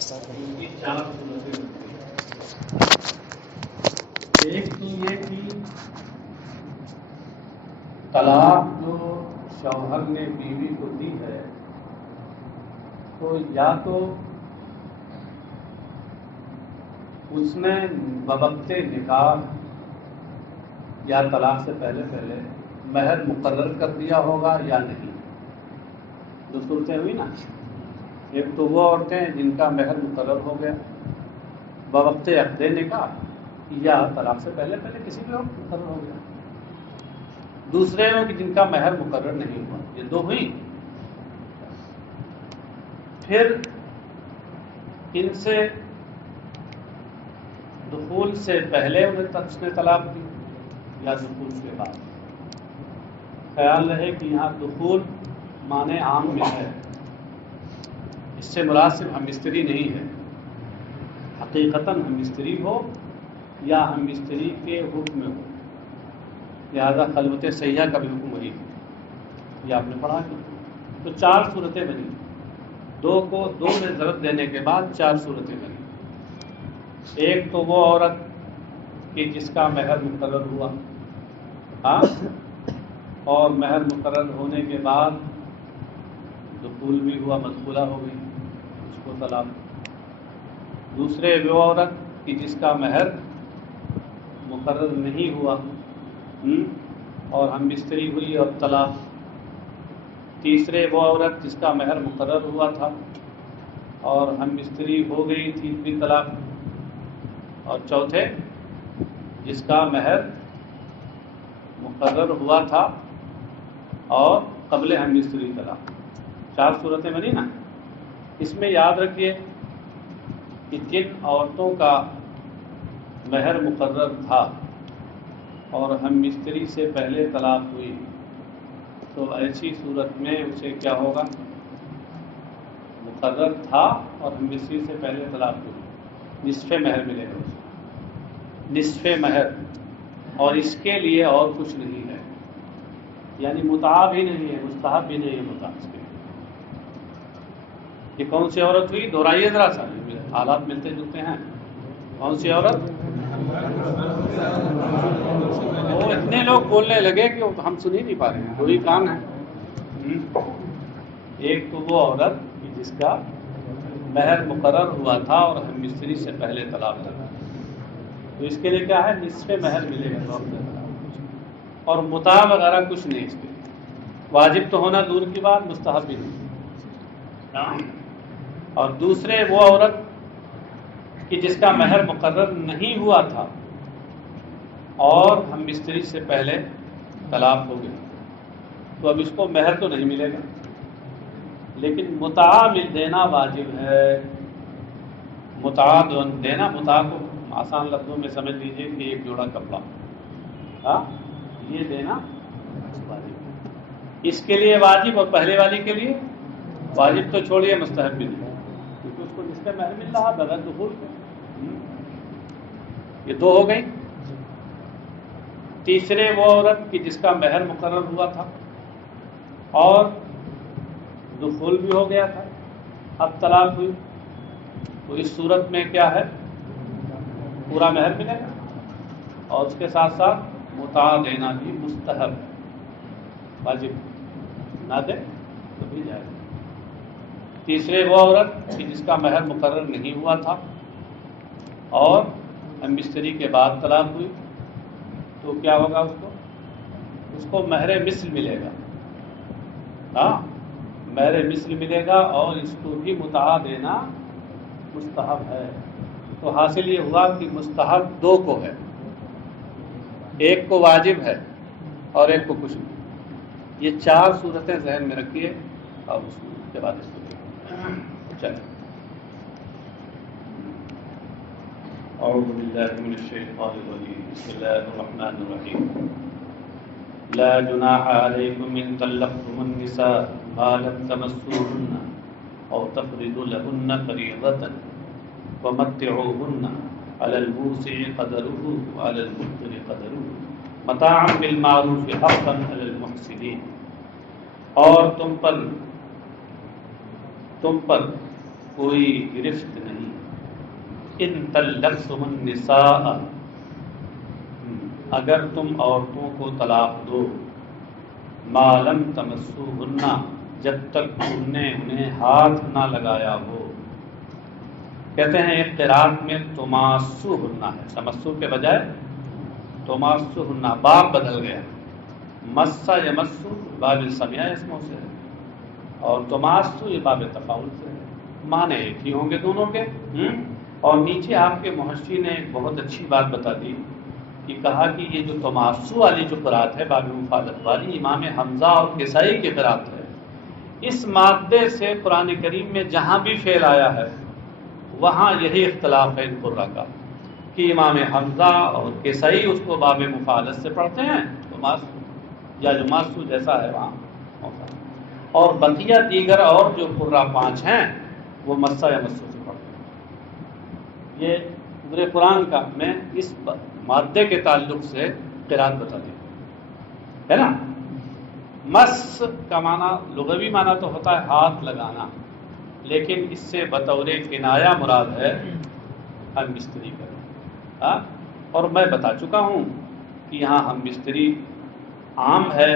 کی چار صورتیں ہوتی ہیں۔ ایک تو یہ کہ طلاق جو شوہر نے بیوی کو دی ہے تو یا تو اس نے بوقت نکاح یا طلاق سے پہلے مہر مقرر کر دیا ہوگا یا نہیں۔ دو صورتیں ہوئی نا، ایک تو وہ عورتیں جن کا مہر مقرر ہو گیا بوقت عقد نکاح یا طلاق سے پہلے کسی بھی وقت مقرر ہو گیا، دوسرے لوگ جن کا مہر مقرر نہیں ہوا، یہ دو ہوئی۔ پھر ان سے دخول سے پہلے اس نے طلاق دی یا دخول کے بعد۔ خیال رہے کہ یہاں دخول معنی عام میں ہے، اس سے مراد صرف ہم مستری نہیں ہے، حقیقتاً ہم مستری ہو یا ہم مستری کے حکم میں ہو، لہذا خلوت سیاح کا بھی حکم وہی ہے، یہ آپ نے پڑھا کہ تو چار صورتیں بنی، دو کو دو میں ضرب دینے کے بعد چار صورتیں بنی۔ ایک تو وہ عورت کہ جس کا مہر مقرر ہوا اور مہر مقرر ہونے کے بعد دخول بھی ہوا، مدخولہ ہو گئی، اس کو طلاق۔ دوسرے وہ عورت کہ جس کا مہر مقرر نہیں ہوا اور ہم مستری ہوئی اور طلاق۔ تیسرے وہ عورت جس کا مہر مقرر ہوا تھا اور ہم مستری ہو گئی تھی بھی طلاق۔ اور چوتھے جس کا مہر مقرر ہوا تھا اور قبل ہم مستری طلاق۔ چار صورتیں بنی نا۔ اس میں یاد رکھیے کہ جن عورتوں کا مہر مقرر تھا اور ہم مستری سے پہلے طلاق ہوئی تو ایسی صورت میں اسے کیا ہوگا؟ مقرر تھا اور ہم مستری سے پہلے طلاق ہوئی، نصف مہر ملے گا اسے، نصف مہر، اور اس کے لیے اور کچھ نہیں ہے، یعنی متاع بھی نہیں ہے، مستحب بھی نہیں ہے متاع اس کے لیے۔ یہ کون سی عورت ہوئی؟ دہرائیے ذرا سا، حالات ملتے جلتے ہیں۔ کون سی عورت؟ وہ اتنے لوگ بولنے لگے کہ ہم سن ہی نہیں پا رہے ہیں، وہی کام ہے۔ ایک تو وہ عورت جس کا مہر مقرر ہوا تھا اور ہم مستری سے پہلے طلاق لگا، تو اس کے لیے کیا ہے؟ نصف مہر ملے گا، اور متاع وغیرہ کچھ نہیں اس کے لیے۔ واجب تو ہونا دور کی بات، مستحب بھی نہیں۔ اور دوسرے وہ عورت کہ جس کا مہر مقرر نہیں ہوا تھا اور ہم مستری سے پہلے طلاق ہو گئی، تو اب اس کو مہر تو نہیں ملے گا، لیکن متاع دینا واجب ہے۔ متاع دینا، متاع کو آسان لفظوں میں سمجھ لیجئے کہ ایک جوڑا کپڑا، یہ دینا واجب ہے، اس کے لیے واجب، اور پہلے والی کے لیے واجب تو چھوڑیے، مستحب بھی نہیں، کیونکہ اس کو جس کا مہر مل رہا بغیر دخول کے۔ یہ دو ہو گئی۔ تیسرے وہ عورت کہ جس کا مہر مقرر ہوا تھا اور دخول بھی ہو گیا تھا، اب طلاق ہوئی، تو اس صورت میں کیا ہے؟ پورا مہر ملے گا اور اس کے ساتھ ساتھ متاع دینا بھی مستحب ہے، واجب نہ دے تو بھی جائے گا۔ تیسرے وہ عورت کہ جس کا مہر مقرر نہیں ہوا تھا اور ہم مستری کے بعد طلاق ہوئی، تو کیا ہوگا؟ اس کو مہر مثل ملے گا، مہر مثل ملے گا، اور اس کو بھی متاع دینا مستحب ہے۔ تو حاصل یہ ہوا کہ مستحب دو کو ہے، ایک کو واجب ہے اور ایک کو کچھ نہیں۔ یہ چار صورتیں ذہن میں رکھیے اور اس کے بعد اس کو چلیں۔ اعوذ باللہ من الشیطان الرجیم، بسم اللہ الرحمن الرحیم۔ لا جناح علیکم ان طلقتم النساء ما لم تمسوهن او تفرضوا لهن فریضة ومتعوهن على الموسع قدره وعلى المقتر قدره متاعا بالمعروف حقا على المحسنين۔ اور تم پر کوئی گرفت نہیں. ان طلقتم النساء، اگر تم عورتوں کو طلاق دو، ما لم تمسوہن، جب تک تم نے انہیں ہاتھ نہ لگایا ہو. کہتے ہیں ایک قرات میں تماسوہن ہے، تمسو کے بجائے تماسوہن، باب بدل گیا. مسا یمسو باب السمیع اسموں سے ہے، اور تماسو یہ باب تفاعل سے ہے. معنی ایک ہی ہوں گے دونوں کے. اور نیچے آپ کے محشی نے ایک بہت اچھی بات بتا دی کہ کہا کہ یہ جو تماسو والی جو قرات ہے باب مفالت والی، امام حمزہ اور کسائی کی قرات ہے. اس مادے سے قرآن کریم میں جہاں بھی فعل آیا ہے وہاں یہی اختلاف ہے ان قرا کا کہ امام حمزہ اور کسائی اس کو باب مفالت سے پڑھتے ہیں تماسو یا جماسو جیسا ہے وہاں ہوتا ہے، اور بقیہ دیگر اور جو قرا 5 ہیں وہ مسا یا مسو سے پڑھتے ہیں. یہ پورے قرآن کا میں اس مادے کے تعلق سے قرات بتا دی ہے نا. مس کا معنی لغوی معنی تو ہوتا ہے ہاتھ لگانا، لیکن اس سے بطور کنایا مراد ہے ہم بستری کرنا. اور میں بتا چکا ہوں کہ یہاں ہم بستری عام ہے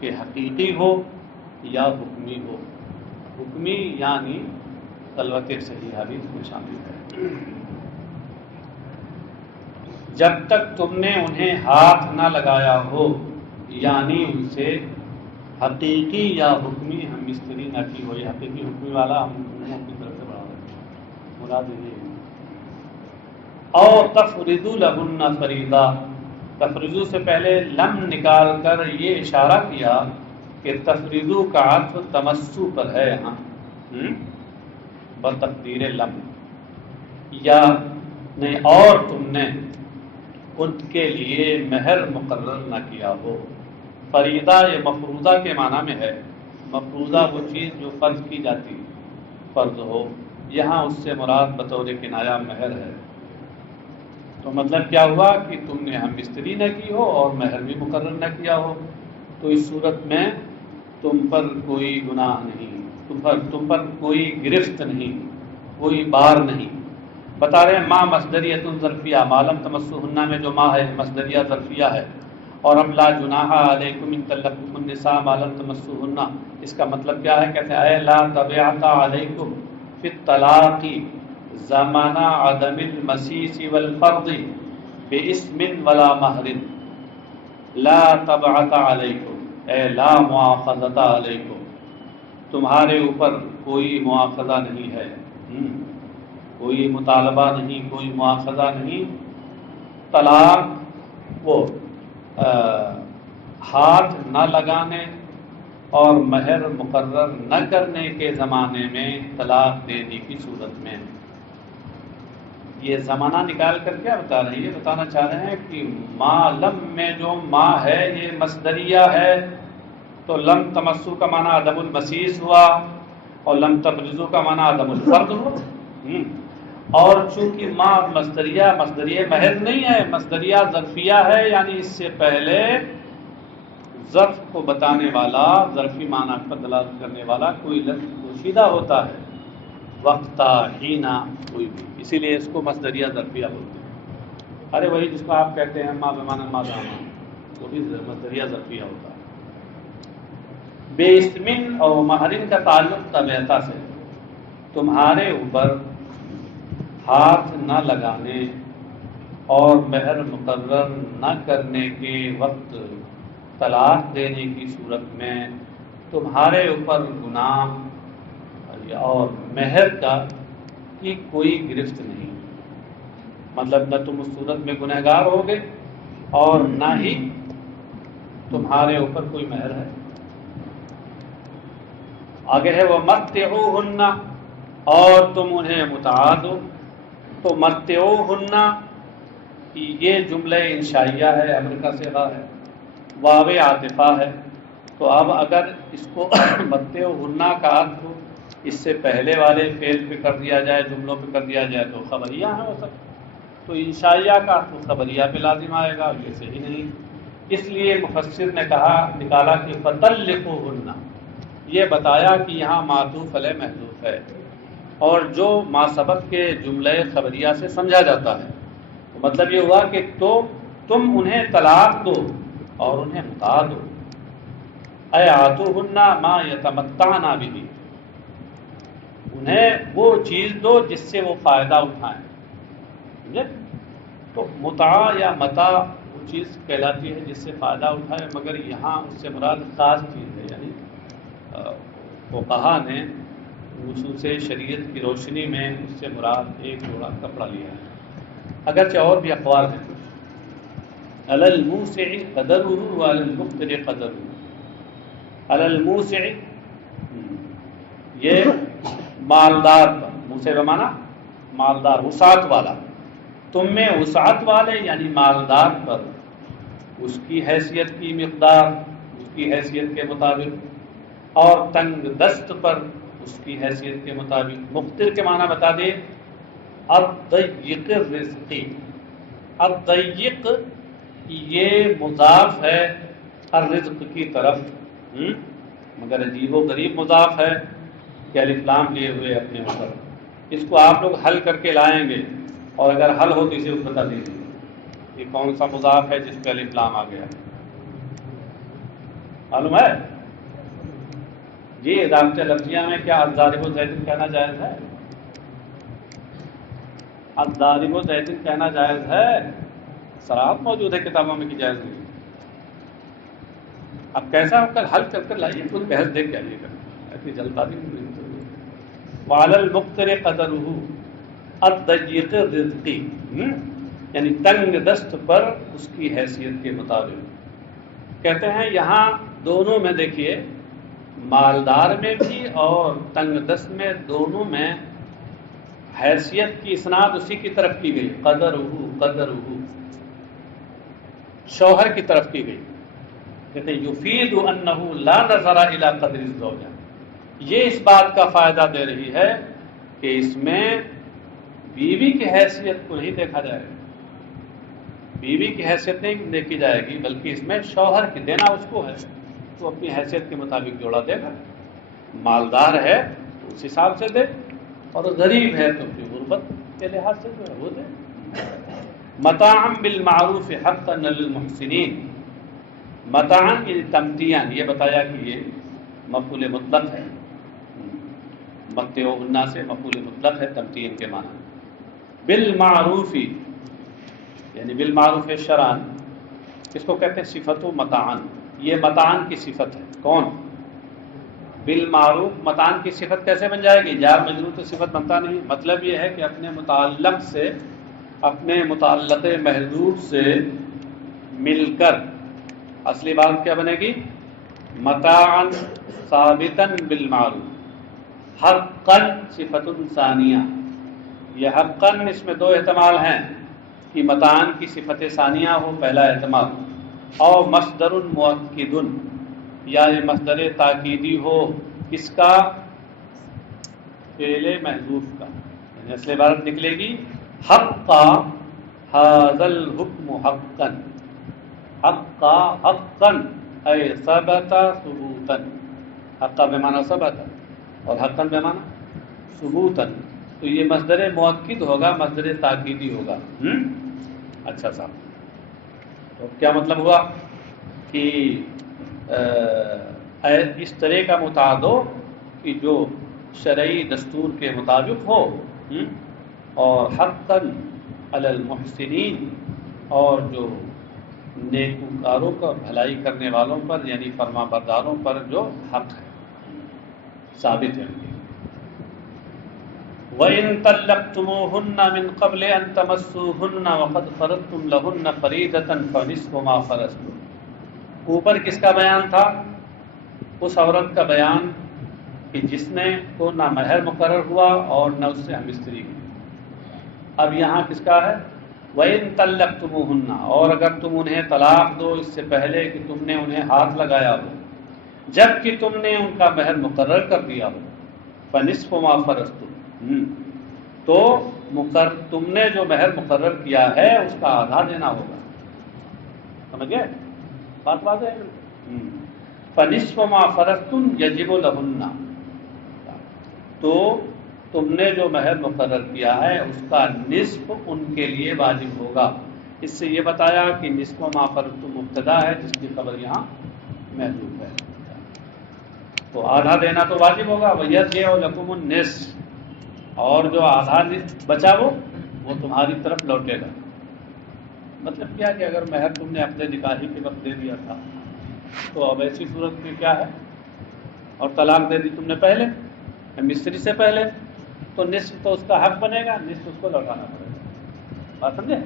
کہ حقیقی ہو یا حکمی ہو. حکمی یعنی خلوت صحیحہ بھی اس میں شامل ہے. جب تک تم نے انہیں ہاتھ نہ لگایا ہو، یعنی ان سے حقیقی یا حکمی ہم بستری نہ کی ہو. یہ حقیقی حکمی والا ہم کی طرف سے بڑھا رہے ہیں، مراد یہ ہے. اور تفریضوا لہن فریضہ، تفریضو سے پہلے لم نکال کر یہ اشارہ کیا کہ تفریضو کا عطف تمسو پر ہے یہاں بتقدیر لم، یا نہیں اور تم نے ان کے لیے مہر مقرر نہ کیا ہو. فریضہ یہ مفروضہ کے معنی میں ہے. مفروضہ وہ چیز جو فرض کی جاتی فرض ہو، یہاں اس سے مراد بطور کنایا مہر ہے. تو مطلب کیا ہوا کہ تم نے ہم بستری نہ کی ہو اور مہر بھی مقرر نہ کیا ہو، تو اس صورت میں تم پر کوئی گناہ نہیں، تم پر کوئی گرفت نہیں، کوئی بار نہیں. بتا رہے ہیں ما مصدریۃ ظرفیہ، ما لم تمسوہن میں جو ما ہے مصدریہ ظرفیہ ہے. اور اب لا جناح علیکم ان طلقتم النساء ما لم تمسوہن، اس کا مطلب کیا ہے؟ کہتے ہیں اے لا تبعۃ علیکم فی الطلاق زمان عدم المسیس والفرض باسم ولا مہر. لا تبعۃ علیکم اے لا مؤاخذۃ علیکم، تمہارے اوپر کوئی مؤاخذہ نہیں ہے، کوئی مطالبہ نہیں، کوئی مؤاخذہ نہیں. طلاق وہ ہاتھ نہ لگانے اور مہر مقرر نہ کرنے کے زمانے میں طلاق دینے کی صورت میں. یہ زمانہ نکال کر کیا بتا رہے ہیں؟ یہ بتانا چاہ رہے ہیں کہ ما لم میں جو ما ہے یہ مصدریہ ہے، تو لم تمسو کا معنی عدم المسیس ہوا اور لم تبرزو کا معنی عدم الفرد ہوا. اور چونکہ ما مصدریہ مہر نہیں ہے، مصدریہ ظرفیہ ہے، یعنی اس سے پہلے ظرف کو بتانے والا، ظرفی معنی پر دلالت کرنے والا کوئی لفظ پوشیدہ ہوتا ہے، وقتا حینا کوئی بھی، اسی لیے اس کو مصدریہ ظرفیہ بولتے ہیں. ارے وہی جس کو آپ کہتے ہیں ما بمعنی ما داما، وہ بھی مصدریہ ظرفیہ ہوتا ہے. بے اسمن اور مہرن کا تعلق تبعتا سے، تمہارے اوپر ہاتھ نہ لگانے اور مہر مقرر نہ کرنے کے وقت طلاق دینے کی صورت میں تمہارے اوپر گناہ اور مہر کی کوئی گرفت نہیں. مطلب نہ تم اس صورت میں گنہگار ہوگے اور نہ ہی تمہارے اوپر کوئی مہر ہے. آگے ہے وہ متعوہن، اور تم انہیں متاع دو. تو متعوہن یہ جملہ انشائیہ ہے، امر کا صیغہ ہے، واو عاطفہ ہے. تو اب اگر اس کو متعوہن کا عطف اس سے پہلے والے فعل پہ کر دیا جائے، جملوں پہ کر دیا جائے تو خبریہ ہے ہو سکتا. تو انشائیہ کا عطف خبریہ پہ لازم آئے گا، یہ صحیح نہیں. اس لیے مفسر نے کہا نکالا کہ فطلقوہن، یہ بتایا کہ یہاں معطوف علیہ محذوف ہے. اور جو ما سبق کے جملے خبریہ سے سمجھا جاتا ہے۔ مطلب یہ ہوا کہ تم انہیں طلاق دو اور انہیں متاع دو، اے آتوہن ما یتمتعن بہ، انہیں وہ چیز دو جس سے وہ فائدہ اٹھائیں، سمجھے؟ تو متاع یا متاع وہ چیز کہلاتی ہے جس سے فائدہ اٹھائے، مگر یہاں اس سے مراد خاص چیز ہے، یعنی فقہا نے خصوص شریعت کی روشنی میں اس سے مراد ایک جوڑا کپڑا لیا ہے، اگرچہ اور بھی اقوال ہیں کچھ۔ علی الموسع قدرہ وعلی المقتر قدرہ، علی الموسع یہ مالدار پر، موسع بمانا مالدار، وسعت والا، تم میں وسعت والے یعنی مالدار پر اس کی حیثیت کی مقدار، اس کی حیثیت کے مطابق، اور تنگ دست پر اس کی حیثیت کے مطابق۔ مقتر کے معنی بتا دے، الضیق الرزقی، الضیق یہ مضاف ہے الرزق کی طرف، مگر عجیب و غریب مضاف ہے کہ الف لام لیے ہوئے اپنے اوپر۔ اس کو آپ لوگ حل کر کے لائیں گے، اور اگر حل ہو تو اسے بتا دیجیے یہ کون سا مضاف ہے جس پہ الف لام آ گیا، معلوم ہے؟ جی اضافہ لفظیہ میں کیا الضارب زید کہنا جائز ہے؟ الضارب زید کہنا جائز ہے؟ صراحت موجود ہے کتابوں میں کہ جائز نہیں۔ اب کیسا ہو کر حل کر کر لائیے، خود بحث دیکھ کے آئیے گا، ایسی جلد بازی نہیں۔ وعلی المقتر قدرہ الضیق الرزقی، یعنی تنگ دست پر اس کی حیثیت کے مطابق۔ کہتے ہیں یہاں دونوں میں دیکھیے، مالدار میں بھی اور تنگ دست میں، دونوں میں حیثیت کی اسناد اسی کی طرف کی گئی، قدرہ قدرہ، شوہر کی طرف کی گئی۔ کہتے ہیں یفید انہ لا نظر الی قدر الزوجہ، یہ اس بات کا فائدہ دے رہی ہے کہ اس میں بیوی کی حیثیت کو نہیں دیکھا جائے گا، بیوی کی حیثیت نہیں دیکھی جائے گی، بلکہ اس میں شوہر کی دینا اس کو ہے، تو اپنی حیثیت کے مطابق جوڑا دے گا۔ مالدار ہے تو اس حساب سے دے، اور غریب ہے تو اپنی غربت کے لحاظ سے جو ہے وہ دے۔ متاعا بالمعروف حقا للمحسنین، متاعا یعنی تمتیعاً، یہ بتایا کہ یہ مفعول مطلق ہے، متعوہن سے مفعول مطلق ہے، تمتیعاً کے معنی۔ بالمعروف یعنی بالمعروف شرعاً، اس کو کہتے ہیں صفت و متاعاً، یہ متاعاً کی صفت ہے۔ کون؟ بالمعروف متاعاً کی صفت کیسے بن جائے گی؟ جار مجرور تو صفت بنتا نہیں، مطلب یہ ہے کہ اپنے متعلق سے، اپنے متعلق محذوف سے مل کر، اصلی بات کیا بنے گی؟ متاعاً ثابتاً بالمعروف، حقاً صفت ثانیہ۔ یہ حقاً اس میں دو احتمال ہیں، کہ متاعاً کی صفت ثانیہ ہو پہلا احتمال، اور مصدر مؤکد، یا یہ مصدر تاکیدی ہو، کس کا؟ فعل محذوف کا، یعنی اصل عبارت نکلے گی حقا ھذا الحکم حقا، حقا حقا اے ثبت ثبوتا، حقا بمعنی ثبت اور حقا بمعنی ثبوتا، تو یہ مصدر مؤکد ہوگا، مصدر تاکیدی ہوگا۔ اچھا صاحب، تو کیا مطلب ہوا کہ اس طرح کا متعدو کہ جو شرعی دستور کے مطابق ہو، اور حقا علی المحسنین، اور جو نیکوکاروں کا بھلائی کرنے والوں پر یعنی فرما برداروں پر جو حق ہے، ثابت ہے ان کے۔ وَإِن طَلَّقْتُمُوهُنَّ مِن قَبْلِ أَن تَمَسُّوهُنَّ وَقَدْ فَرَضْتُمْ لَهُنَّ فَرِيضَةً فَنِصْفُ مَا فَرَضْتُمْ، اوپر کس کا بیان تھا؟ اس عورت کا بیان کہ جس نے کو نہ مہر مقرر ہوا اور نہ اس سے ہم استری ہوئی۔ اب یہاں کس کا ہے؟ وَإِن طَلَّقْتُمُوهُنَّ، اور اگر تم انہیں طلاق دو اس سے پہلے کہ تم نے انہیں ہاتھ لگایا ہو، جب کہ تم نے ان کا مہر مقرر کر دیا ہو، فَنِصْفُ مَا فَرَضْتُمْ، تو تم نے جو مہر مقرر کیا ہے اس کا آدھا دینا ہوگا۔ سمجھ گئے بات؟ واضح ہے۔ فَنِصْفُ مَا فَرَضْتُمْ يَجِبُ لَهُنَّ، تو تم نے جو مہر مقرر کیا ہے اس کا نصف ان کے لیے واجب ہوگا۔ اس سے یہ بتایا کہ نصف ما فرضتم مبتدا ہے جس کی خبر یہاں محذوف ہے، تو آدھا دینا تو واجب ہوگا۔ وَيَرْجِعُ لَكُمُ النِّصْفُ، اور جو آدھا بچا وہ تمہاری طرف لوٹے گا۔ مطلب کیا کہ اگر مہر تم نے اپنے نکاحی کے وقت دے دیا تھا تو اب ایسی صورت میں کیا ہے، اور طلاق دے دی تم نے پہلے مستری سے پہلے، تو نصف تو اس کا حق بنے گا، نصف اس کو لوٹانا پڑے گا، بات سمجھے؟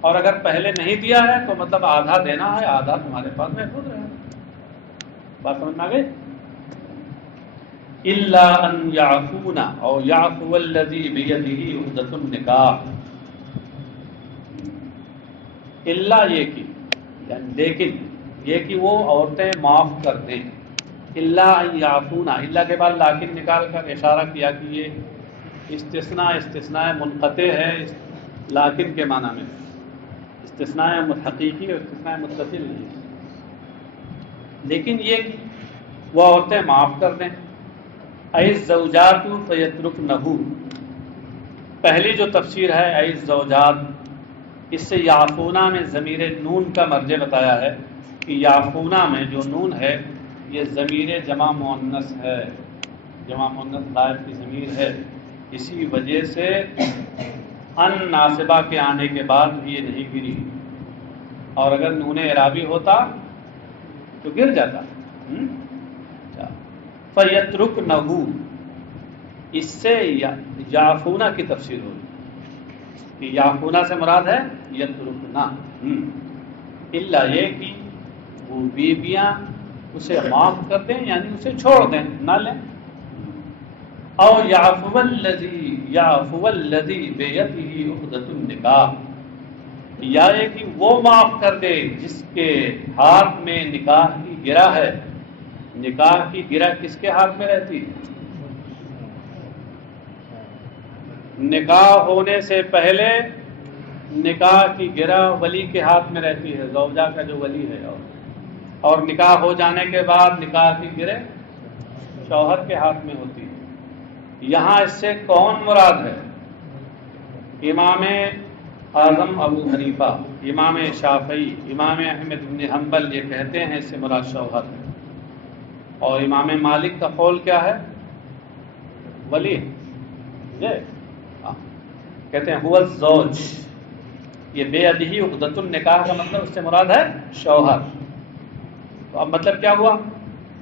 اور اگر پہلے نہیں دیا ہے تو مطلب آدھا دینا ہے، آدھا تمہارے پاس محفوظ رہے گا، بات سمجھ میں آ گئی؟ الا ان يعفون او يعفو الذي بيده عقدة النکاح، الا یہ کہ یعنی لیکن یہ کہ وہ عورتیں معاف کر دیں، الا ان يعفون، الا کے بعد لیکن نکال کر اشارہ کیا کہ یہ استثناء منقطع ہے، لیکن کے معنی میں استثناء حقیقی اور استثناء متصل نہیں، لیکن یہ وہ عورتیں معاف کر دیں۔ اَيِ الزَّوْجَاتُ فَيَتْرُكْنَهُ، پہلی جو تفسیر ہے اَيِ الزَّوْجَات، اس سے یعفونا میں ضمیر نون کا مرجع بتایا ہے کہ یعفونا میں جو نون ہے یہ ضمیر جمع مؤنث ہے، جمع مؤنث غائب کی ضمیر ہے، اسی وجہ سے ان ناصبہ کے آنے کے بعد بھی یہ نہیں گری، اور اگر نون اعرابی ہوتا تو گر جاتا۔ فَيَتْرُكْنَهُ، اس سے یعفونا کی تفسیر ہوگی کہ یعفونا سے مراد ہے یترکنا، الا یہ کہ وہ بیویاں اسے معاف کر دیں یعنی اسے چھوڑ دیں، نہ لیں۔ او یعفو الذی بیدہ عقدۃ النکاح، یا یہ کہ وہ معاف کر دے جس کے ہاتھ میں نکاح کی گرہ ہے۔ نکاح کی گرہ کس کے ہاتھ میں رہتی ہے؟ نکاح ہونے سے پہلے نکاح کی گرہ ولی کے ہاتھ میں رہتی ہے، زوجہ کا جو ولی ہے، اور نکاح ہو جانے کے بعد نکاح کی گرہ شوہر کے ہاتھ میں ہوتی ہے۔ یہاں اس سے کون مراد ہے؟ امام اعظم ابو حنیفہ، امام شافعی، امام احمد بن حنبل یہ کہتے ہیں اس سے مراد شوہر ہے، اور امام مالک کا قول کیا ہے؟ ولی، کہتے ہیں هو الزوج، یہ بے ادہی عقدۃ النکاح کا مطلب اس سے مراد ہے شوہر۔ تو اب مطلب کیا ہوا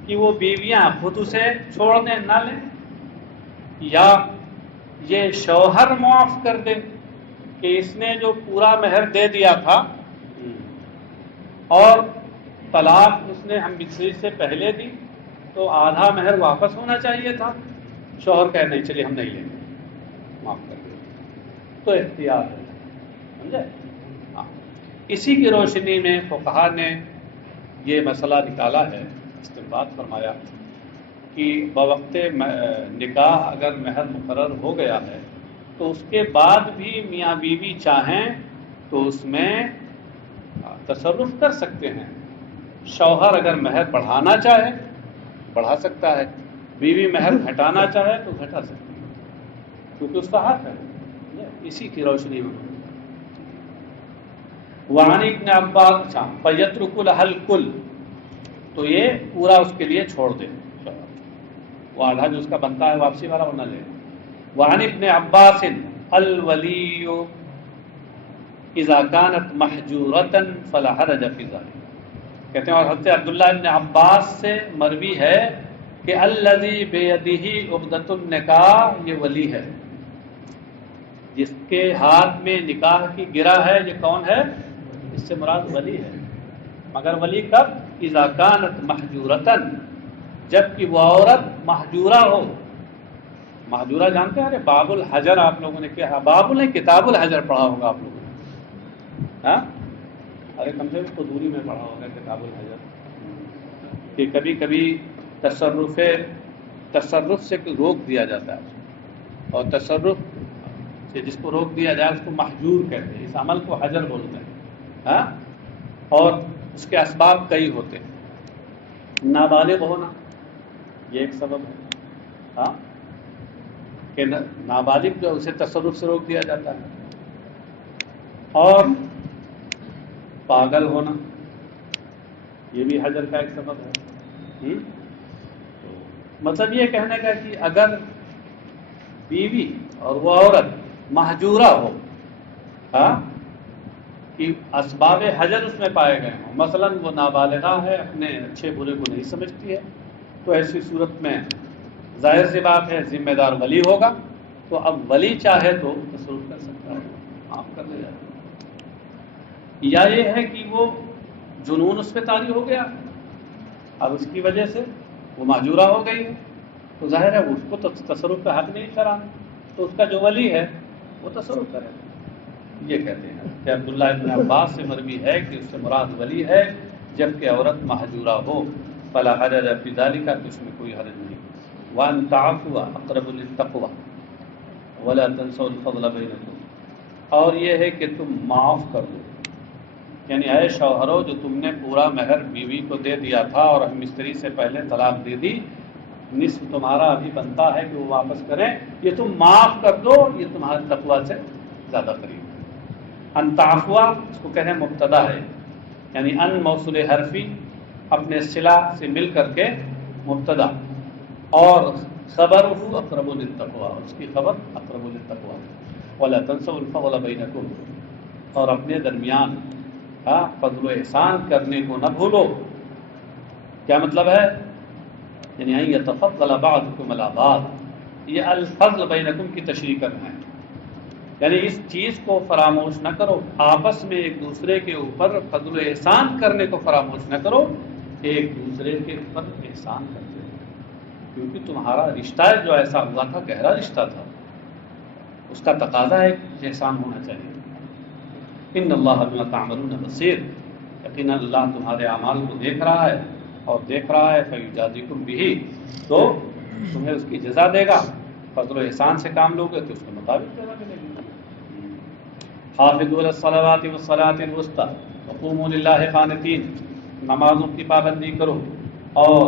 کہ وہ بیویاں خود اسے چھوڑ دیں، نہ لیں، یا یہ شوہر معاف کر دے کہ اس نے جو پورا مہر دے دیا تھا اور طلاق اس نے ہم بچری سے پہلے دی تو آدھا مہر واپس ہونا چاہیے تھا، شوہر کہہ نہیں چلیے ہم نہیں لیں گے، معاف کر دیں، تو اختیار ہے، سمجھے؟ اسی کی روشنی میں فقہا نے یہ مسئلہ نکالا ہے، استنباط فرمایا کہ بوقت نکاح اگر مہر مقرر ہو گیا ہے تو اس کے بعد بھی میاں بیوی چاہیں تو اس میں تصرف کر سکتے ہیں۔ شوہر اگر مہر بڑھانا چاہے بڑھا سکتا ہے، بیوی مہر گھٹانا چاہے تو گھٹا سکتی ہے، کیونکہ اس کا حق ہے۔ اسی کی روشنی میں وعن ابن عباس فیترک لها الکل، تو یہ پورا اس کے لیے چھوڑ دے، وہ آدھا جو اس کا بنتا ہے واپسی والا وہ نہ لے۔ وعن ابن عباس الولی اذا كانت محجورة فلا حرج في ذلك، کہتے ہیں اور حضرت عبداللہ ابن عباس سے مروی ہے کہ الذی بیدہ عقدۃ النکاح، یہ ولی ہے جس کے ہاتھ میں نکاح کی گرہ ہے، یہ کون ہے؟ اس سے مراد ولی ہے، مگر ولی کب؟ اذا كانت محجورة، جب کہ وہ عورت محجورہ ہو۔ محجورہ جانتے ہیں؟ باب الحجر آپ لوگوں نے کیا، باب نے کتاب الحجر پڑھا ہوگا آپ لوگوں نے، ہاں؟ ارے کم سے کم قدوری میں پڑھا ہوگا کتاب الحجر، کہ کبھی کبھی تصرف سے روک دیا جاتا ہے، اور تصرف سے جس کو روک دیا جائے اس کو محجور کہتے ہیں، اس عمل کو حجر بولتے ہیں، ہاں؟ اور اس کے اسباب کئی ہوتے ہیں، نابالغ ہونا یہ ایک سبب ہے، ہاں؟ کہ نابالغ جو اسے تصرف سے روک دیا جاتا ہے، اور پاگل ہونا یہ بھی حجر کا ایک سبب ہے۔ مطلب یہ کہنے کا کہ اگر بیوی اور وہ عورت محجورہ ہو، کہ اسباب حجر اس میں پائے گئے ہوں، مثلا وہ نابالغہ ہے، اپنے اچھے برے کو نہیں سمجھتی ہے، تو ایسی صورت میں ظاہر سی بات ہے ذمہ دار ولی ہوگا، تو اب ولی چاہے تو تصرف کر سکتا ہے، معاف کر دے جاتا ہے۔ یا یہ ہے کہ وہ جنون اس پہ طاری ہو گیا، اب اس کی وجہ سے وہ محجورہ ہو گئی ہے، تو ظاہر ہے اس کو تصرف کا حق نہیں کرا، تو اس کا جو ولی ہے وہ تصرف کرے۔ یہ کہتے ہیں کہ عبداللہ ابن عباس سے مروی ہے کہ اس سے مراد ولی ہے جبکہ عورت محجورہ ہو، فلا حرج فی ذلک، تو اس میں کوئی حرج نہیں۔ وان تعفوا اقرب للتقوی ولا تنسوا الفضل بینکم، اور یہ ہے کہ تم معاف کر دو، یعنی اے شوہرو جو تم نے پورا مہر بیوی کو دے دیا تھا اور ہم مستری سے پہلے طلاق دے دی، نصف تمہارا ابھی بنتا ہے کہ وہ واپس کریں، یہ تم معاف کر دو، یہ تمہارے تقوی سے زیادہ قریب ہے۔ ان تعفوا اس کو کہتے ہیں مبتدا ہے، یعنی ان موصول حرفی اپنے صلہ سے مل کر کے مبتدا، اور خبرہ اقرب للتقوی، اس کی خبر اقرب للتقوی، ولا تنسوا الفضل بینکم، اور اپنے درمیان فضل و احسان کرنے کو نہ بھولو۔ کیا مطلب ہے؟ یعنی ان یتفضل بعضکم علی بعض، یہ الفضل بینکم کی تشریح کرنا ہے، یعنی اس چیز کو فراموش نہ کرو، آپس میں ایک دوسرے کے اوپر فضل و احسان کرنے کو فراموش نہ کرو، ایک دوسرے کے اوپر احسان کرتے رہو، کیونکہ تمہارا رشتہ جو ایسا ہوا تھا گہرا رشتہ تھا، اس کا تقاضا ہے کہ احسان ہونا چاہیے۔ ان اللہ بما تعملون بصیر، یقینا اللہ تمہارے اعمال کو دیکھ رہا ہے، اور دیکھ رہا ہے فیجازیکم بہ، تو تمہیں اس کی جزا دے گا، فضل و احسان سے کام لوگے تو اس کے مطابق جزا ملے گی۔ حافظوا علی الصلوات والصلاۃ الوسطی وقوموا للہ قانتین، نمازوں کی پابندی کرو اور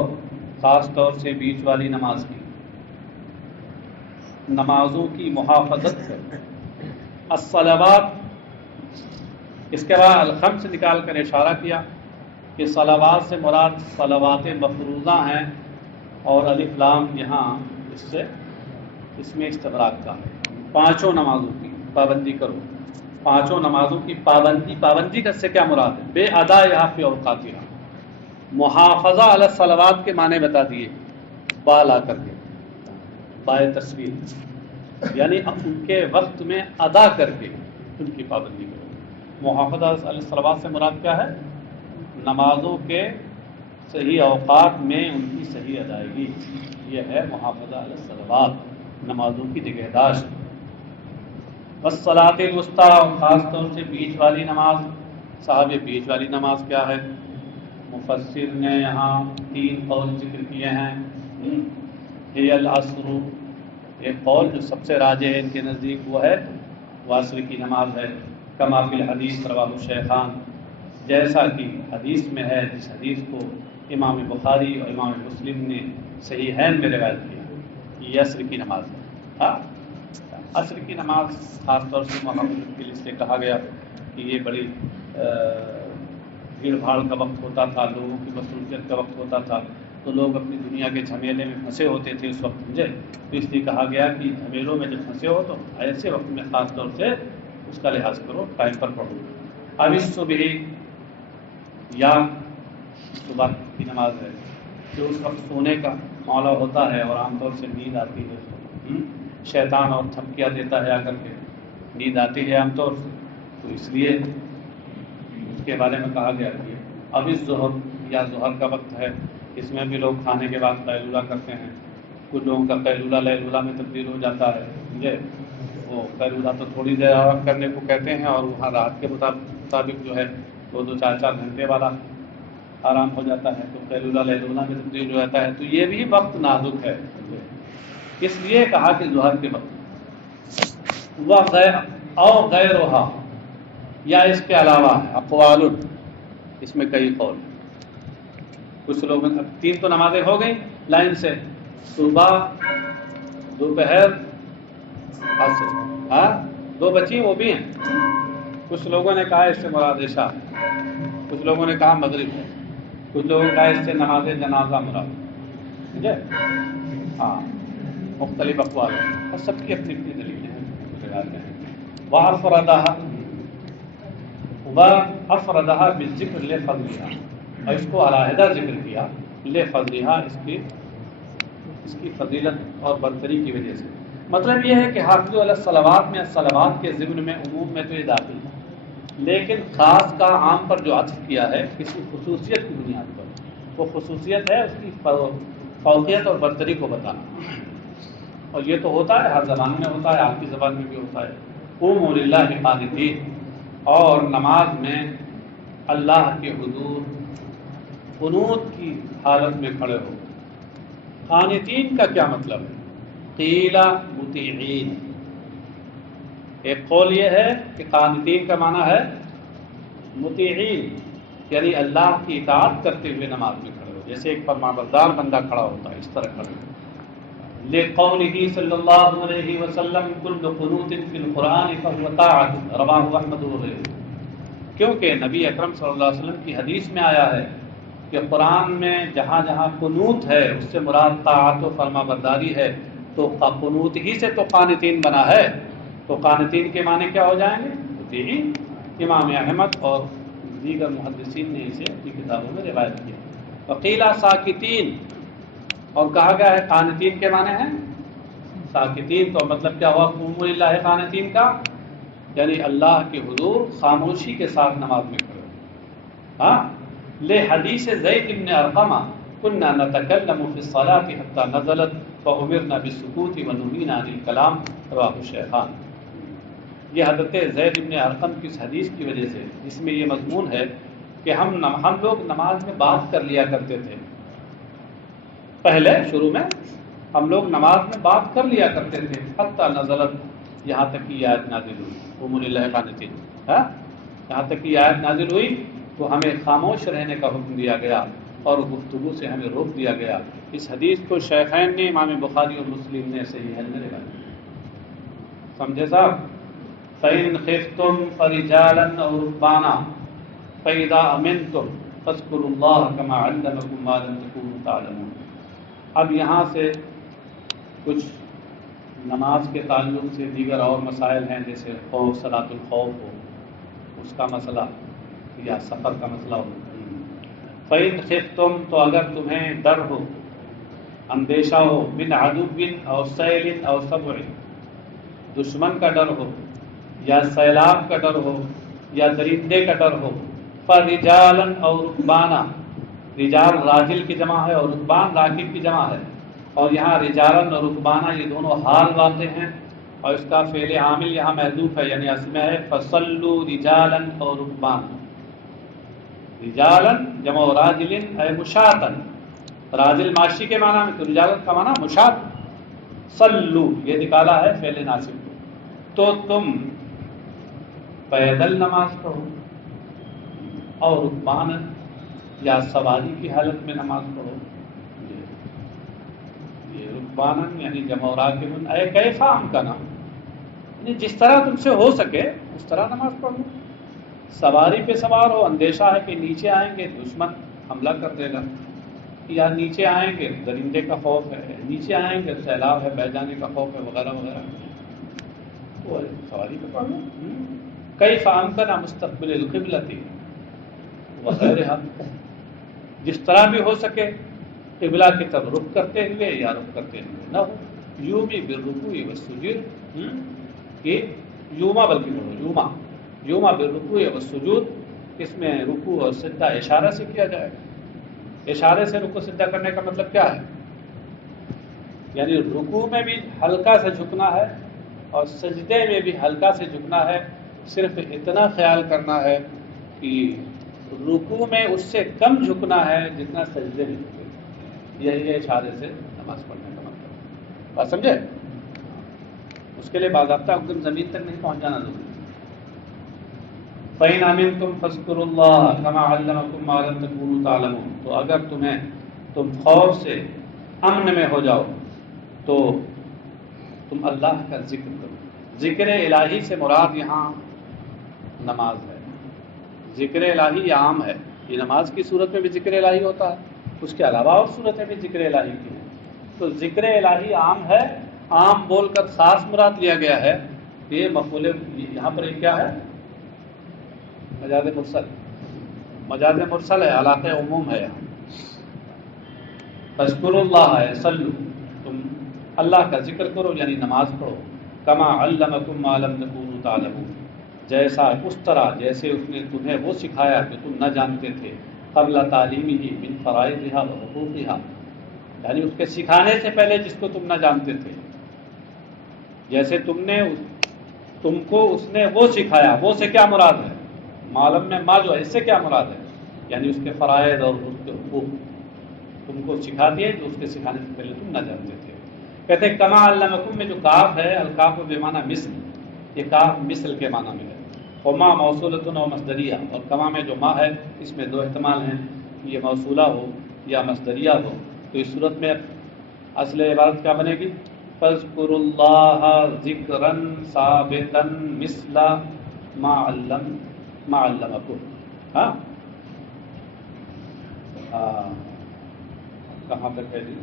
خاص طور سے بیچ والی نماز کی، نمازوں کی محافظت کرو۔ الصلوات، اس کے بعد الخمس نکال کر اشارہ کیا کہ صلوات سے مراد صلوات مفروضہ ہیں، اور الف لام یہاں اس میں استغراق کا ہے۔ پانچوں نمازوں کی پابندی کرو، پانچوں نمازوں کی پابندی کا سے کیا مراد ہے؟ بے ادا یہاں فی اوقاتہا، محافظہ علی الصلوات کے معنی بتا دیے، با لا کر کے، بائے تصویر، یعنی ان کے وقت میں ادا کر کے ان کی پابندی کرو۔ محافظہ علی الصلوات سے مراد کیا ہے؟ نمازوں کے صحیح اوقات میں ان کی صحیح ادائیگی، یہ ہے محافظہ علی الصلوات، نمازوں کی نگہداشت۔ والصلاۃ الوسطی، خاص طور سے بیچ والی نماز۔ صاحب بیچ والی نماز کیا ہے؟ مفسر نے یہاں 3 قول ذکر کیے ہیں۔ ہی العصر، ایک قول جو سب سے راجح ہے ان کے نزدیک وہ ہے وہ عصر کی نماز ہے، کما فی الحدیث رواہ الشیخان، جیسا کہ حدیث میں ہے، جس حدیث کو امام بخاری اور امام مسلم نے صحیحین میں روایت کیا، یہ عصر کی نماز ہے۔ عصر کی نماز خاص طور سے محمد کے لیے کہا گیا کہ یہ بڑی بھیڑ بھاڑ کا وقت ہوتا تھا، لوگوں کی مصروفیت کا وقت ہوتا تھا، تو لوگ اپنی دنیا کے جھمیلے میں پھنسے ہوتے تھے اس وقت، مجھے تو اس لیے کہا گیا کہ جھمیلوں میں جب پھنسے ہو تو ایسے وقت میں خاص طور سے اس کا لحاظ کرو، ٹائم پر پڑھو۔ اب صبح، یا صبح کی نماز ہے جو اس وقت سونے کا مولا ہوتا ہے اور عام طور سے نیند آتی ہے، شیطان اور تھپکیاں دیتا ہے آ کر کے، نیند آتی ہے عام طور سے، تو اس لیے اس کے بارے میں کہا گیا کہ اب اس ظہر یا ظہر کا وقت ہے، اس میں بھی لوگ کھانے کے بعد قیلولہ کرتے ہیں، کچھ لوگوں کا قیلولہ لیلولہ میں تبدیل ہو جاتا ہے، سمجھے؟ وہ قیلولہ تو تھوڑی دیر آرام کرنے کو کہتے ہیں، اور وہاں رات کے مطابق جو ہے 2-2 4-4 گھنٹے والا آرام ہو جاتا ہے، تو قیلولہ لیلولہ میں تبدیل ہو جاتا ہے، تو یہ بھی وقت نازک ہے، اس لیے کہا کہ ظہر کے وقت او غیرہا، یا اس کے علاوہ اقوال، اس میں کئی قول، کچھ لوگ 3 تو نمازیں ہو گئی لائن سے، صبح، دوپہر ہاں 2 بچی وہ بھی ہیں. کچھ لوگوں نے کہا اس سے مراد عشاء، کچھ لوگوں نے کہا مغرب ہے، کچھ لوگوں نے کہا اس سے نماز جنازہ مراد. ٹھیک ہے، ہاں مختلف اقوال ہیں اور سب کی اپنی اپنی دلیلیں ہیں. وَأَفْرَدَهَا بِالذِّكْرِ لِفَضْلِهَا، اور اس کو علیحدہ ذکر کیا لِفَضْلِهَا، اس کی فضیلت اور برتری کی وجہ سے. مطلب یہ ہے کہ حافظوا علی الصلوات میں الصلوات کے ضمن میں عموم میں تو یہ داخل ہے، لیکن خاص کا عام پر جو عطف کیا ہے کسی خصوصیت کی بنیاد پر، وہ خصوصیت ہے اس کی فوقیت اور برتری کو بتانا. اور یہ تو ہوتا ہے، ہر زبان میں ہوتا ہے، آپ کی زبان میں بھی ہوتا ہے. قوموا للہ قانتین، اور نماز میں اللہ کے حضور قنوت کی حالت میں کھڑے ہو. قانتین کا کیا مطلب ہے؟ قیل مطیعین. ایک قول یہ ہے کہ قانتین کا معنی ہے مطیعین، یعنی اللہ کی اطاعت کرتے ہوئے نماز میں کھڑے ہو، جیسے ایک فرمانبردار بندہ کھڑا ہوتا ہے اس طرح کھڑے ہو. لقوله صلی اللہ علیہ وسلم کل قنوت فی القرآن فهو طاعۃ، رواہ احمد وغیرہ. کیونکہ نبی اکرم صلی اللہ علیہ وسلم کی حدیث میں آیا ہے کہ قرآن میں جہاں جہاں قنوت ہے اس سے مراد طاعت و فرما برداری ہے، تو قنوت ہی سے تو قانتین بنا ہے. تو قانتین کے معنی کیا ہو جائیں گے؟ مطیعین. امام احمد اور دیگر محدثین نے اسے اپنی کتابوں میں روایت کیا. وقیل ساکتین، اور کہا گیا ہے قانتین کے معنی ہیں ساکتین. تو مطلب کیا ہوا قوموا للہ قانتین کا؟ یعنی اللہ کے حضور خاموشی کے ساتھ نماز میں کھڑے ہو. ہاں لحدیث زید بن ارقم كنا نتكلم في الصلاة حتى نزلت فأمرنا بالسكوت ونهينا عن الكلام، رواه الشيخان. یہ حضرت زید بن ارقم کی اس حدیث کی وجہ سے، جس میں یہ مضمون ہے کہ ہم لوگ نماز میں بات کر لیا کرتے تھے. پہلے شروع میں ہم لوگ نماز میں بات کر لیا کرتے تھے، حتی نزلت، یہاں تک کہ یہ آیت نازل ہوئی قوموا للہ قانتین. یہاں تک کہ یہ آیت نازل ہوئی تو ہمیں خاموش رہنے کا حکم دیا گیا اور گفتگو سے ہمیں روک دیا گیا. اس حدیث کو شیخین نے، امام بخاری اور مسلم نے صحیحین میں روایت کیا. سمجھے صاحب؟ فَإِنْ خِفْتُمْ فَرِجَالًا أَوْ رُكْبَانًا فَإِذَا أَمِنْتُمْ فَاذْكُرُوا اللَّهَ كَمَا عَلَّمَكُم مَّا لَمْ تَكُونُوا تَعْلَمُونَ. اب یہاں سے کچھ نماز کے تعلق سے دیگر اور مسائل ہیں، جیسے خوف، صلاۃ الخوف ہو اس کا مسئلہ، یا سفر کا مسئلہ ہو. فَإِنْ خِفْتُمْ، تو اگر تمہیں ڈر ہو، اندیشہ ہو، من عدو او سیل او سبع، دشمن کا ڈر ہو یا سیلاب کا ڈر ہو یا درندے کا ڈر ہو. فَرِجَالًا او رُكْبَانًا، رجال راجل کی جمع ہے اور رکبان راکب کی جمع ہے، اور یہاں رجالن اور رکبانہ یہ دونوں حال واضح ہیں، اور اس کا فعل عامل یہاں محذوف ہے، یعنی اصل میں ہے فصلوا رجالن اور رکبانہ. رجالن جمع راجلن اے مشاتن، راجل ماشی کے معنی میں، تو رجالن کا معنی مشات. صلو یہ نکالا ہے فعل ناصب کو. تو تم پیدل نماز پڑھو، اور رکبانن یا سواری کی حالت میں نماز پڑھو. یہ رکبانن یعنی جمع راکبن اے کیفا امکنا، یعنی جس طرح تم سے ہو سکے اس طرح نماز پڑھو. سواری پہ سوار ہو، اندیشہ ہے کہ نیچے آئیں گے دشمن حملہ کر دے گا، یا نیچے آئیں گے درندے کا خوف ہے، نیچے آئیں گے سیلاب ہے، بہ جانے کا خوف ہے، وغیرہ وغیرہ، تو سواری پہ پڑھ لو. کیفا امکنا مستقبل القبلۃ وغیرہ، جس طرح بھی ہو سکے قبلہ کی طرف رخ کرتے ہوئے یا رخ کرتے ہوئے نہ ہو. یومی بالرکوع والسجود، کہ یوما بلکہ پڑھو یوما بالرکوع والسجود، اس میں رکوع اور سجدہ اشارہ سے کیا جائے گا. اشارے سے رکوع سجدہ کرنے کا مطلب کیا ہے؟ یعنی رکوع میں بھی ہلکا سے جھکنا ہے اور سجدے میں بھی ہلکا سے جھکنا ہے. صرف اتنا خیال کرنا ہے کہ رکوع میں اس سے کم جھکنا ہے جتنا سجدے میں جھکے. یہی ہے اشارے سے نماز پڑھنے کا مطلب. بات سمجھے؟ اس کے لیے باضابطہ حکم زمین تک نہیں پہنچ جانا ضروری. فَإِنْ أَمِنْتُمْ فَاذْكُرُوا اللَّهَ كَمَا عَلَّمَكُم مَّا لَمْ تَكُونُوا تَعْلَمُونَ. تو اگر تم خوف سے امن میں ہو جاؤ تو تم اللہ کا ذکر کرو. ذکر الہی سے مراد یہاں نماز ہے. ذکر الہی عام ہے، یہ نماز کی صورت میں بھی ذکر الہی ہوتا ہے، اس کے علاوہ اور صورتیں بھی ذکر الہی کی ہیں. تو ذکر الہی عام ہے، عام بول کر خاص مراد لیا گیا ہے. یہ مفعول یہاں پر یہ کیا ہے؟ مجاز مرسل. مجاز مرسل ہے، علاقہ عموم ہے. یہاں فاذکروا اللہ ہے، صلو، تم اللہ کا ذکر کرو یعنی نماز پڑھو. کما علمکم ما لم تکونوا تعلمون، جیسا اس طرح جیسے اس نے تمہیں وہ سکھایا جو تم نہ جانتے تھے. قبل تعلیمہ من فرائضها و حقوقها، یعنی اس کے سکھانے سے پہلے جس کو تم نہ جانتے تھے. جیسے تم کو اس نے وہ سکھایا، وہ سے کیا مراد ہے؟ معلوم میں ما جو ہے اس سے کیا مراد ہے؟ یعنی اس کے فرائض اور اس کے حقوق تم کو سکھا دیے جو اس کے سکھانے سے پہلے تم نہ جانتے تھے. کہتے ہیں کما علمکم میں جو کاف ہے، الکاف بمعنی مثل، یہ کاف مثل کے معنی میں ہے. وما موصولۃ و مصدریہ، اور کما میں جو ما ہے اس میں دو احتمال ہیں، یہ موصولہ ہو یا مصدریہ ہو. تو اس صورت میں اصل عبارت کیا بنے گی؟ فاذکروا اللہ ذکرا ثابتا مثل ما علمکم. ہاں کہاں تک ہے جی؟